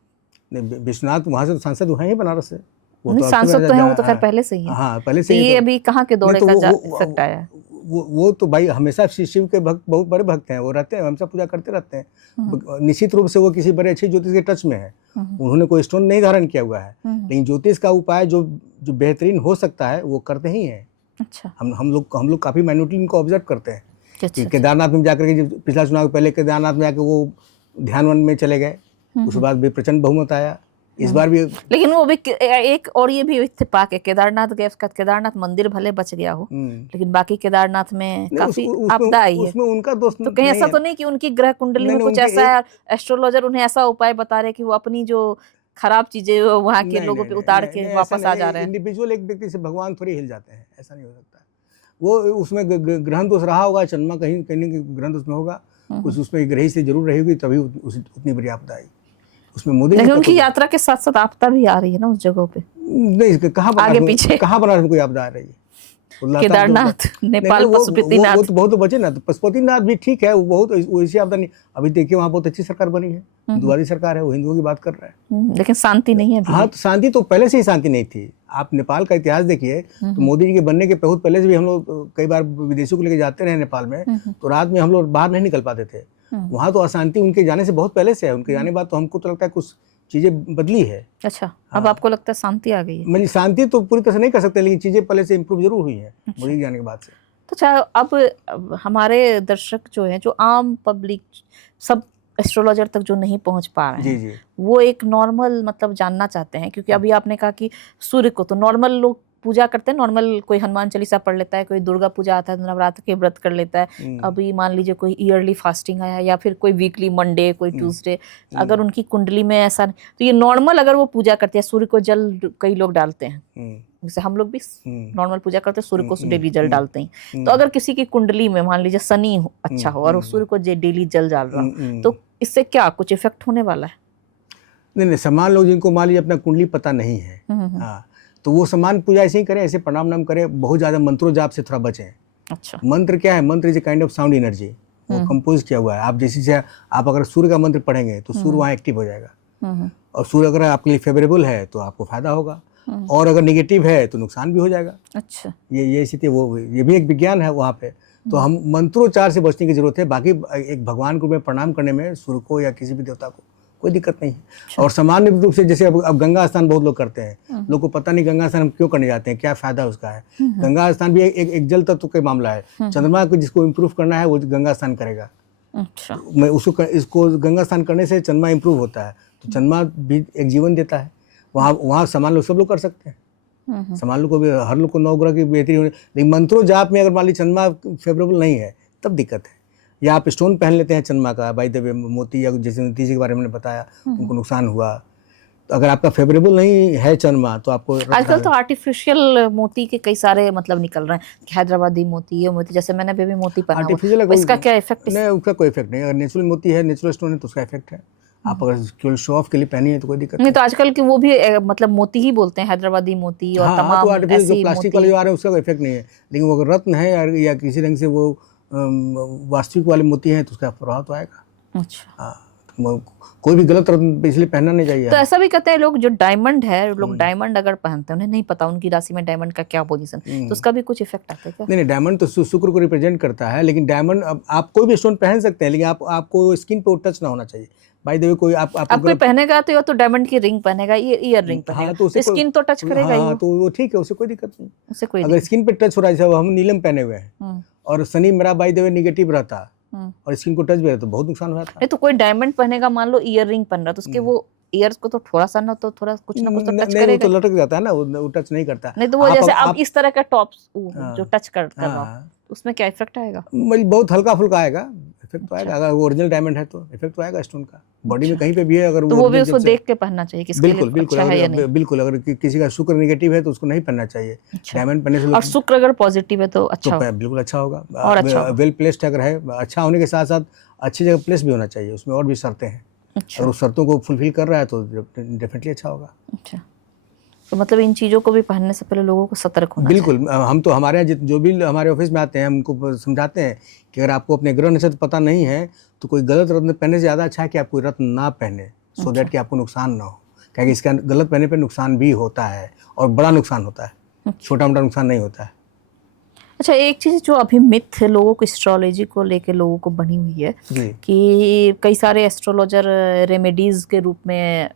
विश्वनाथ वहाँ से तो सांसद हैं ही बनारस से, वो तो सांसद तो हैं, वो तो खैर पहले से ही है। हाँ, पहले से। ये अभी कहाँ के दौरे का इफेक्ट आया है? वो तो भाई हमेशा शिव के भक्त बहुत बड़े भक्त हैं, वो रहते हैं, हमेशा पूजा करते रहते हैं। निश्चित रूप से वो किसी बड़े अच्छे ज्योतिष के टच में है, उन्होंने कोई स्टोन नहीं धारण किया हुआ है, लेकिन ज्योतिष का उपाय जो बेहतरीन हो सकता है वो करते ही हैं। अच्छा। हम लोग काफ़ी माइन्यूटली इनको ऑब्जर्व करते हैं। अच्छा। कि केदारनाथ में जाकर के, पिछला चुनाव पहले केदारनाथ में जाकर वो ध्यान वन में चले गए, उसके बाद भी प्रचंड बहुमत आया। इस बार भी, लेकिन वो भी एक और ये भी इत्तेफाक है, केदारनाथ गए, उसका केदारनाथ मंदिर भले बच गया हो, लेकिन बाकी केदारनाथ में काफी आपदा आई है। उसमें उनका दोस्त तो कहीं ऐसा तो नहीं कि उनकी ग्रह कुंडली में कुछ ऐसा है, एस्ट्रोलॉजर उन्हें ऐसा उपाय बता रहे कि वो अपनी जो खराब चीजें वहाँ के लोगों पे उतार के वापस आ जा रहे हैं? इंडिविजुअल एक व्यक्ति से भगवान थोड़ी हिल जाते हैं, ऐसा नहीं हो सकता। वो उसमें ग्रहण दोष रहा होगा, चंद्रमा कहीं कहीं ग्रहण दोष में होगा, कुछ उसमें ग्रही से जरूर रही होगी, तभी उतनी बड़ी आपदा आई। उसमें मोदी, लेकिन उनकी यात्रा के साथ साथ आपदा भी आ रही है ना उस जगह पे। नहीं, कहाँ आगे पीछे कहाँ बनारस में कोई आपदा आ रही है? केदारनाथ, नेपाल, पशुपतिनाथ, वो तो बहुत बचे ना। तो पशुपतिनाथ भी ठीक है, वो बहुत वैसी आपदा नहीं। अभी देखिए वहाँ बहुत अच्छी सरकार बनी है, हिंदुवादी सरकार है, वो हिंदुओं की बात कर रहा है, लेकिन शांति नहीं है। हाँ, तो शांति तो पहले से ही शांति नहीं थी। आप नेपाल का इतिहास देखिए, तो मोदी जी के बनने के बहुत पहले से भी हम लोग कई बार विदेशों को लेकर जाते रहे नेपाल में, तो रात में हम लोग बाहर नहीं निकल पाते थे। वहाँ तो अशांति उनके जाने से बहुत पहले से है। उनके जाने के बाद तो हमको तो लगता है कुछ चीजें बदली है। अच्छा, अब आपको लगता है शांति आ गई है? मतलब शांति तो पूरी तरह से नहीं कर सकते, लेकिन चीजें पहले से इम्प्रूव जरूर हुई है मोदी के जाने के बाद से। तो अच्छा, अब हमारे दर्शक जो है, जो आम पब्लिक, सब एस्ट्रोलॉजर तक जो नहीं पहुंच पा रहे हैं, जी। वो एक नॉर्मल मतलब जानना चाहते हैं, क्योंकि अभी आपने कहा कि सूर्य को तो नॉर्मल लोग पूजा करते हैं, नॉर्मल कोई हनुमान चालीसा पढ़ लेता है, कोई दुर्गा पूजा आता है, नवरात्र के व्रत कर लेता है। अभी मान लीजिए कोई ईयरली फास्टिंग आया, या फिर कोई वीकली मंडे, कोई ट्यूसडे, अगर उनकी कुंडली में ऐसा, तो ये नॉर्मल अगर वो पूजा करते हैं, सूर्य को जल कई लोग डालते हैं, जैसे हम लोग भी नॉर्मल पूजा करते हैं, सूर्य को डेली जल डालते हैं। तो अगर किसी की कुंडली में मान लीजिए शनि अच्छा हो और सूर्य को डेली जल डाल रहा हो, तो इससे क्या कुछ इफेक्ट होने वाला है? नहीं, समान लोग जिनको मान लीजिए अपना कुंडली पता नहीं है, हाँ, तो वो समान पूजा ऐसे ही करें, ऐसे प्रणाम नाम करें, बहुत ज़्यादा मंत्रों जाप से थोड़ा बचें। अच्छा, मंत्र क्या है? मंत्र is a kind of sound energy, वो कंपोज किया हुआ है। आप जैसे से आप अगर सूर्य का मंत्र पढ़ेंगे तो सूर्य वहाँ एक्टिव हो जाएगा, और सूर्य अगर आपके लिए फेवरेबल है तो आपको फायदा होगा, और अगर निगेटिव है तो नुकसान भी हो जाएगा। अच्छा, ये स्थिति, वो ये भी एक विज्ञान है वहाँ पे। तो हम मंत्रोच्चार से बचने की जरूरत है, बाकी एक भगवान को में प्रणाम करने में सूर्य को या किसी भी देवता को कोई दिक्कत नहीं है। अच्छा। और सामान्य रूप से जैसे अब गंगा स्नान बहुत लोग करते हैं, लोग को पता नहीं गंगा स्नान हम क्यों करने जाते हैं, क्या फायदा उसका है। गंगा स्नान भी एक जल तत्व का मामला है। चंद्रमा को जिसको इम्प्रूव करना है वो गंगा स्नान करेगा। अच्छा, मैं इसको गंगा स्नान करने से चंद्रमा इम्प्रूव होता है, तो चंद्रमा भी एक जीवन देता है। वहाँ सामान्य लोग सब लोग कर सकते हैं, सामान्य लोग को भी, हर लोग को नवग्रह की बेहतरी होने, लेकिन मंत्रों जाप में अगर मान लीजिए चंद्रमा फेवरेबल नहीं है तब दिक्कत है। या आप स्टोन पहन लेते हैं चंद्रमा का, बाय द वे मोती, या जैसे नीतीश के बारे में बताया, उनको नुकसान हुआ। तो अगर आपका फेवरेबल नहीं है चंद्रमा तो आपको, आजकल तो आर्टिफिशियल मोती के कई सारे मतलब निकल रहे हैं, हैदराबादी मोती, ये मोती, जैसे मैंने बेबी मोती पहना आर्टिफिशियल, इसका क्या इफेक्ट? नहीं, उसका कोई इफेक्ट नहीं। अगर नेचुरल मोती है, नेचुरल स्टोन है तो उसका इफेक्ट है। आप अगर केवल शो ऑफ के लिए पहनी है तो कोई दिक्कत नहीं। तो आजकल की वो भी मतलब मोती ही बोलते हैं, हैदराबादी मोती और तमाम तो आर्टिफिशियल जो प्लास्टिक वाले जो आ रहे हैं उसका कोई इफेक्ट नहीं है, लेकिन वो अगर रत्न है या किसी रंग से वो वास्तविक वाले मोती हैं तो उसका प्रभाव तो आएगा। अच्छा, हाँ, कोई भी गलत रत्न इसलिए पहनना नहीं चाहिए। तो ऐसा भी कहते हैं लोग, जो डायमंड है, लोग डायमंड अगर पहनते हैं, उन्हें नहीं पता उनकी राशि में डायमंड का क्या पोजीशन, तो उसका भी कुछ इफेक्ट आता है क्या? नहीं, डायमंड तो शुक्र को रिप्रेजेंट करता है, लेकिन डायमंड आप कोई भी स्टोन पहन सकते हैं, लेकिन आपको स्किन पे टच ना होना चाहिए। बाय द वे कोई आप कोई पहनेगा तो डायमंड की रिंग पहनेगा, ईयर रिंग पहनेगा, तो स्किन तो टच करेगा ही। तो वो ठीक है, उससे कोई दिक्कत नहीं। उससे कोई अगर स्किन पे टच हो रहा है, जैसे हम नीलम पहने हुए हैं और शनि मेरा बाय द वे निगेटिव रहता और स्किन को टच भी रहता तो बहुत नुकसान हो जाता। नहीं तो कोई डायमंड पहनेगा, मान लो ईयर रिंग पहन रहा तो उसके वो ईयर्स को तो थोड़ा सा ना तो थोड़ा कुछ ना कुछ तो टच करेगा। तो लटक जाता है ना, वो टच नहीं करता। नहीं तो वो जैसे अब इस तरह का टॉप्स जो टच कर रहा हो उसमें क्या इफेक्ट आएगा? बहुत हल्का फुल्का आएगा, इफेक्ट तो आएगा। अगर ओरिजिनल डायमंड है तो इफेक्ट तो आएगा स्टोन का, बॉडी में कहीं पे भी है अगर तो वो भी उसको देख के पहनना चाहिए किसके लिए अच्छा है या नहीं। बिल्कुल, अगर किसी का शुक्र नेगेटिव है तो उसको नहीं पहनना चाहिए डायमंड पहनने से। और शुक्र अगर पॉजिटिव है तो अच्छा, बिल्कुल अच्छा होगा। वेल प्लेस्ड अगर है, अच्छा होने के साथ साथ अच्छी जगह प्लेस भी होना चाहिए, उसमें और भी शर्तें हैं। अगर उस शर्तों को फुलफिल कर रहा है तो डेफिनेटली अच्छा होगा। अच्छा, तो मतलब इन चीज़ों को भी पहनने से पहले लोगों को सतर्क होना चाहिए। बिल्कुल, हम तो हमारे यहाँ जो भी हमारे ऑफिस में आते हैं हमको समझाते हैं कि अगर आपको अपने ग्रह नक्षत्र पता नहीं है तो कोई गलत रत्न पहनने से ज़्यादा अच्छा है कि आप कोई रत्न ना पहने, सो दैट कि आपको नुकसान ना हो। क्योंकि इसका गलत पहनने पर नुकसान भी होता है और बड़ा नुकसान होता है, छोटा मोटा नुकसान नहीं होता है। अच्छा, एक चीज जो अभी मिथ लोगों को एस्ट्रोलॉजी को लेके लोगों को बनी हुई है कि कई सारे एस्ट्रोलॉजर रेमेडीज के रूप में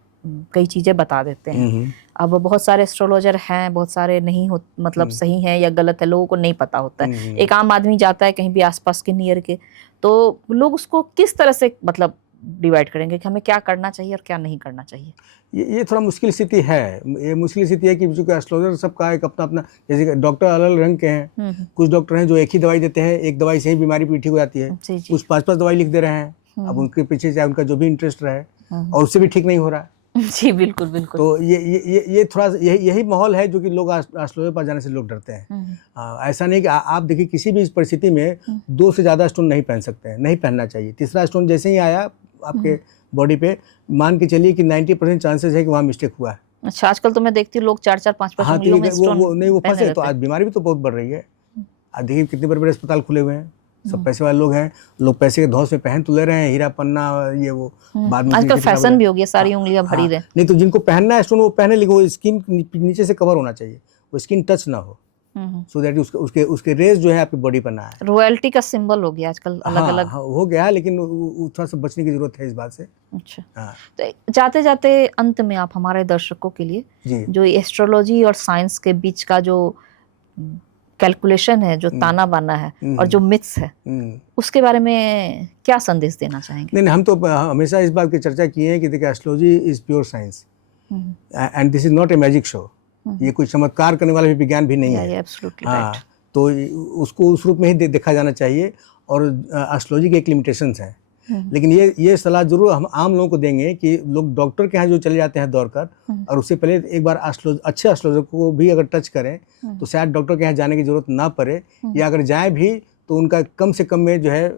कई चीजें बता देते हैं। अब बहुत सारे एस्ट्रोलॉजर हैं, बहुत सारे नहीं हो, मतलब सही है या गलत है, लोगों को नहीं पता होता है। एक आम आदमी जाता है कहीं भी आसपास के नियर के, तो लोग उसको किस तरह से मतलब डिवाइड करेंगे कि हमें क्या करना चाहिए और क्या नहीं करना चाहिए? ये थोड़ा मुश्किल स्थिति है। ये मुश्किल स्थिति है कि चूंकि एस्ट्रोलॉजर सबका एक अपना अपना, जैसे कि डॉक्टर अलग अलग रंग के हैं। कुछ डॉक्टर हैं जो एक ही दवाई देते हैं, एक दवाई से ही बीमारी पूरी ठीक हो जाती है। कुछ 5-5 दवाई लिख दे रहे हैं। अब उनके पीछे चाहे उनका जो भी इंटरेस्ट रहे, और उससे भी ठीक नहीं हो रहा है। जी बिल्कुल बिल्कुल। तो ये थोड़ा यही माहौल है जो कि लोग एस्ट्रोलॉजर पास जाने से लोग डरते हैं। ऐसा नहीं कि आप देखिए किसी भी परिस्थिति में 2 से ज़्यादा स्टोन नहीं पहन सकते हैं, नहीं पहनना चाहिए। तीसरा स्टोन जैसे ही आया आपके बॉडी पे, मान के चलिए कि 90% चांसेस है कि वहाँ मिस्टेक हुआ है। अच्छा, आजकल तो मैं देखती हूँ लोग 4-4 5-5 उंगलियों में स्टोन वो नहीं, वो फंसे। तो आज बीमारी भी तो बहुत बढ़ रही है। आज देखिए कितने बड़े-बड़े अस्पताल खुले हुए हैं, सब पैसे वाले लोग हैं, लोग पैसे के धौंस में पहन तो ले रहे हैं, हीरा पन्ना ये वो। बाद में आजकल फैशन भी हो गया, सारी उंगलियां भरी रहे। नहीं तो जिनको पहनना है स्टोन वो पहने, लेकिन वो स्किन नीचे से कवर होना चाहिए, वो स्किन टच ना हो, सो दैट उसके रेज जो है आपकी बॉडी पर ना आए। रॉयल्टी का सिंबल हो गया आजकल, अलग अलग हो गया है, लेकिन थोड़ा सा बचने की जरूरत है इस बात से। अच्छा, तो जाते जाते अंत में आप हमारे दर्शकों के लिए जो एस्ट्रोलॉजी और साइंस के बीच का जो कैलकुलेशन है, जो ताना बाना है और जो मिथ्स है, उसके बारे में क्या संदेश देना चाहेंगे? नहीं, हम तो हमेशा इस बात की चर्चा की है कि देखिए astrology is pure science and this is not a magic show. ये कोई चमत्कार करने वाला भी विज्ञान भी नहीं है। हाँ, तो उसको उस रूप में ही देखा जाना चाहिए। और एस्ट्रोलॉजी के एक लिमिटेशंस हैं, लेकिन ये सलाह जरूर हम आम लोगों को देंगे कि लोग डॉक्टर के यहाँ जो चले जाते हैं दौड़ कर, और उससे पहले एक बार अच्छे एस्ट्रोलॉजर को भी अगर टच करें तो शायद डॉक्टर के यहाँ जाने की जरूरत ना पड़े, या अगर जाए भी तो उनका कम से कम में जो है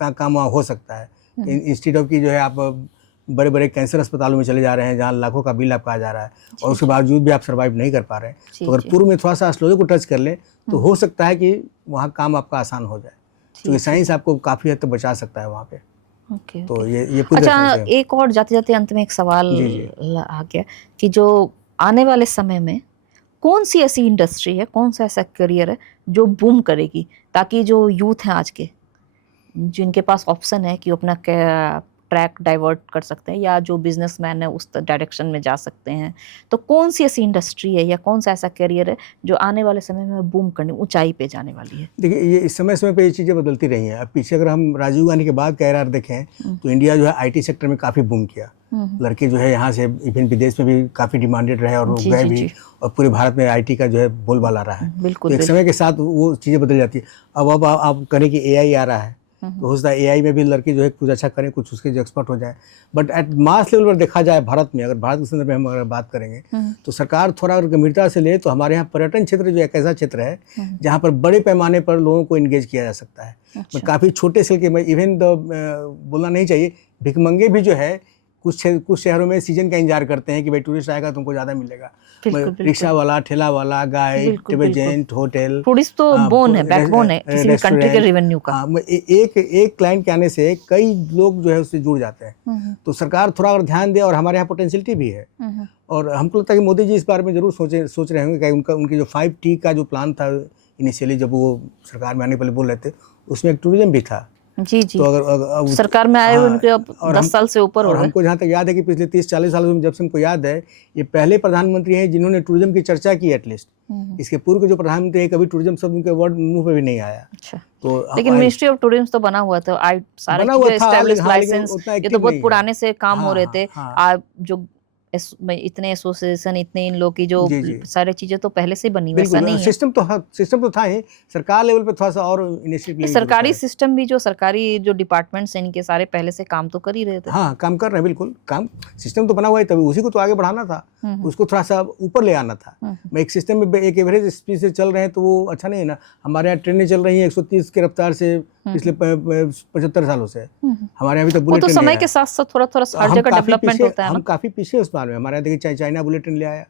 काम हो सकता है। इंस्टीट्यूट ऑफ की जो है आप बड़े बड़े कैंसर अस्पतालों में चले जा रहे हैं जहाँ लाखों का बिल आपका आ जा रहा है, और उसके बावजूद भी आप सर्वाइव नहीं कर पा रहे हैं। तो अगर पूर्व में थोड़ा सा एस्ट्रोलॉजी को टच कर लें तो हो सकता है कि वहाँ काम आपका आसान हो जाए, क्योंकि साइंस आपको काफ़ी हद तक बचा सकता है वहाँ पे। तो ये अच्छा, एक और जाते जाते अंत में एक सवाल आ गया कि जो आने वाले समय में कौन सी ऐसी इंडस्ट्री है, कौन सा ऐसा करियर है जो बूम करेगी, ताकि जो यूथ हैं आज के, जिनके पास ऑप्शन है कि अपना ट्रैक डाइवर्ट कर सकते हैं या जो बिजनेसमैन है उस डायरेक्शन में जा सकते हैं, तो कौन सी ऐसी इंडस्ट्री है या कौन सा ऐसा करियर है जो आने वाले समय में बूम करने, ऊंचाई पे जाने वाली है? देखिए, ये इस समय समय पे ये चीज़ें बदलती रही हैं। अब पीछे अगर हम राजीव गांधी के बाद का एरार देखें तो इंडिया जो है आईटी सेक्टर में काफ़ी बूम किया। लड़के जो है यहाँ से इवन विदेश में भी काफ़ी डिमांडेड रहे और गए भी, और पूरे भारत में आईटी का जो है बोलबाला रहा है। तो एक समय के साथ वो चीज़ें बदल जाती है। अब आप करें कि एआई आ रहा है, तो हो सकता है एआई में भी लड़के जो है कुछ अच्छा करें, कुछ उसके जो एक्सपर्ट हो जाए। बट एट मास लेवल पर देखा जाए भारत में, अगर भारत के संदर्भ में हम अगर बात करेंगे तो सरकार थोड़ा अगर गंभीरता से ले तो हमारे यहाँ पर्यटन क्षेत्र जो एक ऐसा क्षेत्र है जहाँ पर बड़े पैमाने पर लोगों को इंगेज किया जा सकता है। काफ़ी छोटे स्केल के, इवन बोलना नहीं चाहिए, भिखमंगे भी जो है कुछ शहरों में सीजन का इंतजार करते हैं कि भाई टूरिस्ट आएगा तुमको ज़्यादा मिलेगा। रिक्शा वाला, ठेला वाला, guide, table agent, hotel, tourist तो बोन है, बैकबोन है किसी भी कंट्री के रेवेन्यू का। एक क्लाइंट के आने से कई लोग जो है उससे जुड़ जाते हैं। तो सरकार थोड़ा अगर ध्यान दे, और हमारे यहाँ पोटेंशियलिटी भी है, और हमको लगता है कि मोदी जी इस बारे में जरूर सोच रहे होंगे कि उनके जो 5T का जो प्लान था इनिशियली जब वो सरकार में आने पहले बोल रहे थे, उसमें एक टूरिज्म भी था। जी। तो अगर सरकार में आए उनके अब 10 साल से ऊपर हो गए। हमको जहाँ तक याद है कि पिछले 30-40 सालों में, जब से हमको याद है, ये पहले प्रधानमंत्री हैं जिन्होंने टूरिज्म की चर्चा की एटलीस्ट। इसके पूर्व के जो प्रधानमंत्री हैं कभी टूरिज्म शब्द उनके वर्ड मुंह पे भी नहीं आया। अच्छा, तो लेकिन मिनिस्ट्री ऑफ टूरिज्म तो बना हुआ था, सारे एस्टैब्लिश्ड लाइसेंस, ये तो बहुत पुराने से काम हो रहे थे। जो इतने एसोसिएशन, इतने इन लोग की जो सारी चीजें तो पहले से बनी, वैसा नहीं है। सिस्टम तो था ही, सरकार लेवल पे थोड़ा सा और इनिशिएटिव। सरकारी सिस्टम भी, जो सरकारी जो डिपार्टमेंट्स हैं इनके सारे पहले से काम तो कर ही रहे थे। हाँ, काम कर रहे हैं, बिल्कुल काम सिस्टम तो बना हुआ है, तभी उसी को तो आगे बढ़ाना था, उसको थोड़ा सा ऊपर ले आना था। एक सिस्टम में एक एवरेज स्पीड से चल रहे हैं तो वो अच्छा नहीं है ना। हमारे यहाँ ट्रेनें चल रही हैं 130 की रफ्तार से पिछले 75 सालों से। हमारे यहाँ अभी तक बुलेट ट्रेन, तो समय के साथ साथ थोड़ा हर जगह डेवलपमेंट होता है। हम काफी पीछे उस बारे में। हमारे यहाँ देखिए चाइना बुलेट ट्रेन ले आया,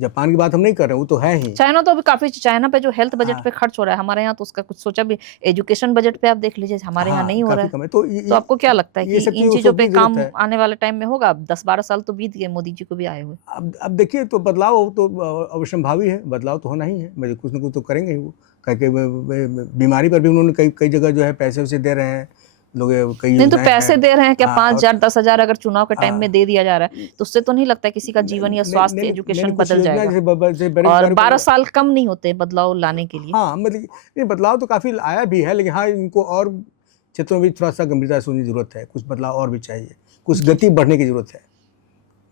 जापान की बात हम नहीं कर रहे हैं, वो तो है ही। चाइना तो अभी काफी, चाइना पे जो हेल्थ बजट हाँ। पे खर्च हो रहा है, हमारे यहाँ तो उसका कुछ सोचा भी। एजुकेशन बजट पे आप देख लीजिए, हमारे यहाँ हाँ, नहीं हो रहा काफी है। कम है। तो आपको क्या लगता है ये कि सब इन चीज़ों को चीजों सोचने पे की जरूरत काम है। आने वाले टाइम में होगा? अब 10-12 साल तो बीत गए मोदी जी को भी आए हुए। अब देखिए, तो बदलाव तो अवश्यंभावी है, बदलाव तो होना ही है, मुझे कुछ ना कुछ तो करेंगे ही वो। बीमारी पर भी उन्होंने कई जगह जो है पैसे वैसे दे रहे हैं लोग, कई नहीं तो योजनाएं पैसे हैं। दे रहे हैं क्या? हाँ, 5,000 10,000 अगर चुनाव के टाइम हाँ, में दे दिया जा रहा है, तो उससे तो नहीं लगता है किसी का जीवन या स्वास्थ्य, एजुकेशन कुछ बदल योजना जाएगा? जैसे जैसे और बेरोजगारी 12 साल कम नहीं होते बदलाव लाने के लिए। हाँ, मतलब ये बदलाव तो काफ़ी आया भी है, लेकिन हाँ, इनको और क्षेत्रों में भी थोड़ा सा गंभीरता से सोचने की जरूरत है। कुछ बदलाव और भी चाहिए, कुछ गति बढ़ने की जरूरत है।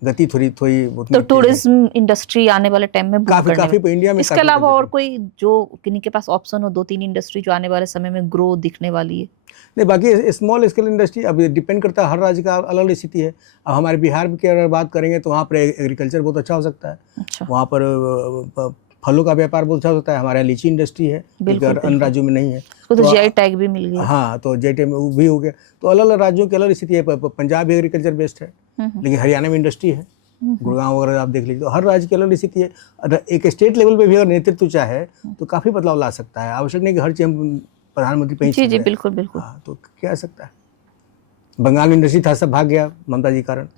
गति थोड़ी थोड़ी तो उतनी तेज टूरिज्म इंडस्ट्री आने वाले टाइम में बूम काफी करने काफी वाली। इंडिया में इसके काफी अलावा और बजट कोई जो किन्हीं के पास ऑप्शन हो, 2-3 इंडस्ट्री जो आने वाले समय में ग्रो दिखने वाली है? नहीं, बाकी स्मॉल स्केल इंडस्ट्री अब डिपेंड करता है, हर राज्य का अलग अलग स्थिति है। अब हमारे बिहार की अगर बात करेंगे तो वहाँ पर एग्रीकल्चर बहुत अच्छा हो सकता है। अच्छा, वहाँ पर फलों का व्यापार बहुत अच्छा होता है। हमारे यहाँ लीची इंडस्ट्री है, बिल्कुल, अन्य बिल्कुल। राज्यों में नहीं है। उसको तो जीआई टैग भी मिल गया। हाँ, तो जेटे में वो भी हो गया। तो अलग अलग राज्यों की अलग स्थिति है। पंजाब भी एग्रीकल्चर बेस्ड है, लेकिन हरियाणा में इंडस्ट्री है, गुड़गांव वगैरह आप देख लीजिए। तो हर राज्य की अलग स्थिति है। अगर एक स्टेट लेवल पे भी अगर नेतृत्व चाहे तो काफ़ी बदलाव ला सकता है। आवश्यक नहीं कि हर चीज़ हम प्रधानमंत्री पे ही जी छोड़ जी, दें। बिल्कुल बिल्कुल। हाँ, तो क्या सकता है। बंगाल में इंडस्ट्री था, सब भाग गया ममता जी के कारण।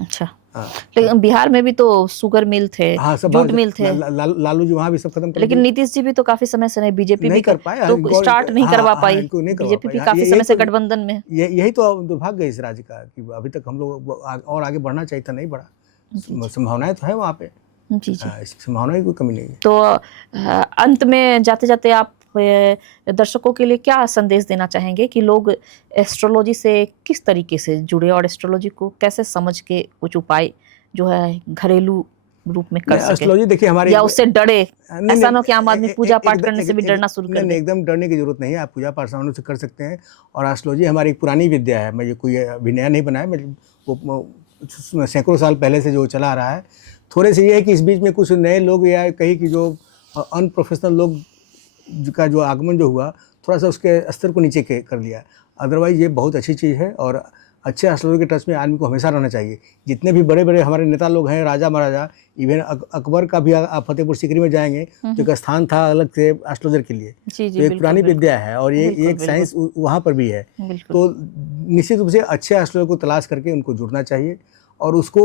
अच्छा। हाँ, लेकिन बिहार में भी तो शुगर मिल थे, हाँ, सब जूट मिल थे। लालू जी वहाँ भी सब खत्म कर लेकिन दिए। नीतीश जी भी तो काफी समय से नहीं, बीजेपी नहीं भी कर पाए। तो स्टार्ट नहीं करवा पाई। इनको नहीं करवा बीजेपी पाई। भी हाँ, काफी समय से गठबंधन में है। यही तो दुर्भाग्य है इस राज्य का कि अभी तक हम लोग और आगे बढ़ना चाहिए था, नहीं बढ़ा। संभावनाएं तो है वहाँ पे। जी जी। इसकी संभावना की कोई कमी नहीं है। तो अंत में जाते जाते आप दर्शकों के लिए क्या संदेश देना चाहेंगे कि लोग एस्ट्रोलॉजी से किस तरीके से जुड़े और एस्ट्रोलॉजी को कैसे समझ के कुछ उपाय जो है घरेलू रूप में कर सके, एस्ट्रोलॉजी देखिए हमारे, या उससे डरे? ऐसा ना कि आम आदमी पूजा पाठ करने से भी डरना शुरू कर दे। एकदम डरने की जरूरत नहीं है। आप पूजा पाठ सामान्य से कर सकते हैं। और एस्ट्रोलॉजी हमारी एक पुरानी विद्या है। मैं ये कोई अभी नया नहीं बनाया, मैं वो सैकड़ों साल पहले से जो चला आ रहा है। थोड़े से ये है कि इस बीच में कुछ नए लोग या कहीं की जो अनप्रोफेशनल लोग का जो आगमन जो हुआ, थोड़ा सा उसके स्तर को नीचे कर लिया। अदरवाइज़ ये बहुत अच्छी चीज़ है और अच्छे एस्ट्रोलॉजी के टच में आदमी को हमेशा रहना चाहिए। जितने भी बड़े बड़े हमारे नेता लोग हैं, राजा महाराजा, इवन अकबर का भी आप फतेहपुर सीकरी में जाएंगे तो एक स्थान था अलग से एस्ट्रोलॉजर के लिए। जी जी, तो एक पुरानी विद्या है और ये एक साइंस वहाँ पर भी है। तो निश्चित रूप से अच्छे एस्ट्रोलॉजर को तलाश करके उनको जुड़ना चाहिए और उसको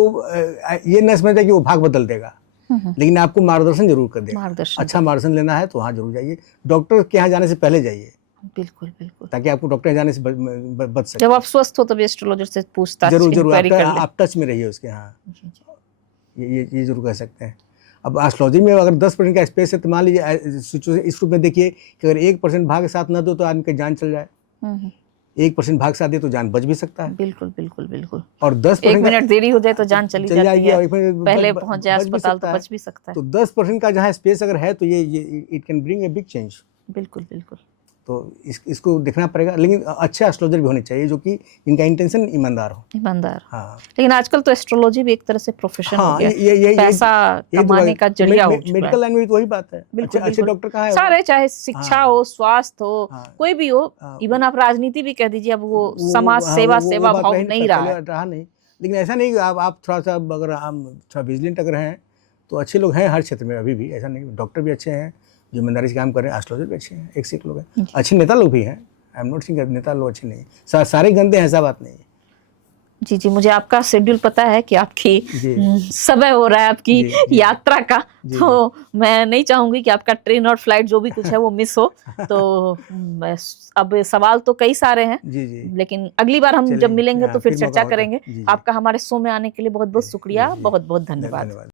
ये न समझता कि वो भाग बदल देगा, लेकिन आपको मार्गदर्शन जरूर कर देगा। अच्छा मार्गदर्शन लेना है तो वहाँ जरूर जाइए। डॉक्टर के यहाँ जाने से पहले जाइए, बिल्कुल बिल्कुल, ताकि आपको डॉक्टर के जाने से बच सके। जब आप स्वस्थ हो तभी एस्ट्रोलॉजर से पूछताछ जरूर आप टच में रहिए उसके। हाँ, ये जरूर कह सकते हैं। अब एस्ट्रोलॉजी में अगर 10% का स्पेस है तो मान लीजिए सिचुएशन इस रूप में देखिए कि अगर 1% भाग साथ न दो तो आदमी की जान चल जाए। 1% भाग साथ दे तो जान बच भी सकता है। बिल्कुल बिल्कुल बिल्कुल। और 10% 1 मिनट देरी हो जाए तो जान चली जाती है, पहले पहुंच जाए अस्पताल तो बच भी सकता है। तो 10% का जहाँ स्पेस अगर है तो ये it can bring a big change. बिल्कुल बिल्कुल। तो इसको देखना पड़ेगा, लेकिन अच्छे एस्ट्रोलॉजर भी होने चाहिए जो कि इनका इंटेंशन ईमानदार हो। ईमानदार। हाँ, लेकिन आजकल तो एस्ट्रोलॉजी भी एक तरह से प्रोफेशन हो गया, पैसा कमाने का जरिया हो चुका है। मेडिकल लाइन में तो वही बात है। अच्छे डॉक्टर कहाँ है? सारे, चाहे शिक्षा हो, स्वास्थ्य हो, कोई भी हो, इवन आप राजनीति भी कह दीजिए, अब वो समाज सेवा भाव नहीं रहा नहीं। लेकिन ऐसा नहीं, आप थोड़ा सा अगर हम थोड़ा विजिलेंट अगर हैं तो अच्छे लोग हैं हर क्षेत्र में अभी भी। ऐसा नहीं, डॉक्टर भी अच्छे हैं जो ईमानदारी से काम कर रहे हैं, एस्ट्रोलॉजर भी अच्छे हैं, एक से एक लोग हैं। अच्छे नेता लोग भी हैं। आई एम नॉट सेइंग नेता लोग अच्छे नहीं, सारे गंदे हैं, ऐसा बात नहीं है। जी जी, मुझे आपका शेड्यूल पता है कि आपकी समय हो रहा है आपकी यात्रा का, तो मैं नहीं चाहूंगी कि आपका ट्रेन और फ्लाइट जो भी कुछ है वो मिस हो। तो अब सवाल तो कई सारे हैं, लेकिन अगली बार हम जब मिलेंगे तो फिर चर्चा करेंगे। आपका हमारे शो में आने के लिए बहुत बहुत शुक्रिया, बहुत बहुत धन्यवाद।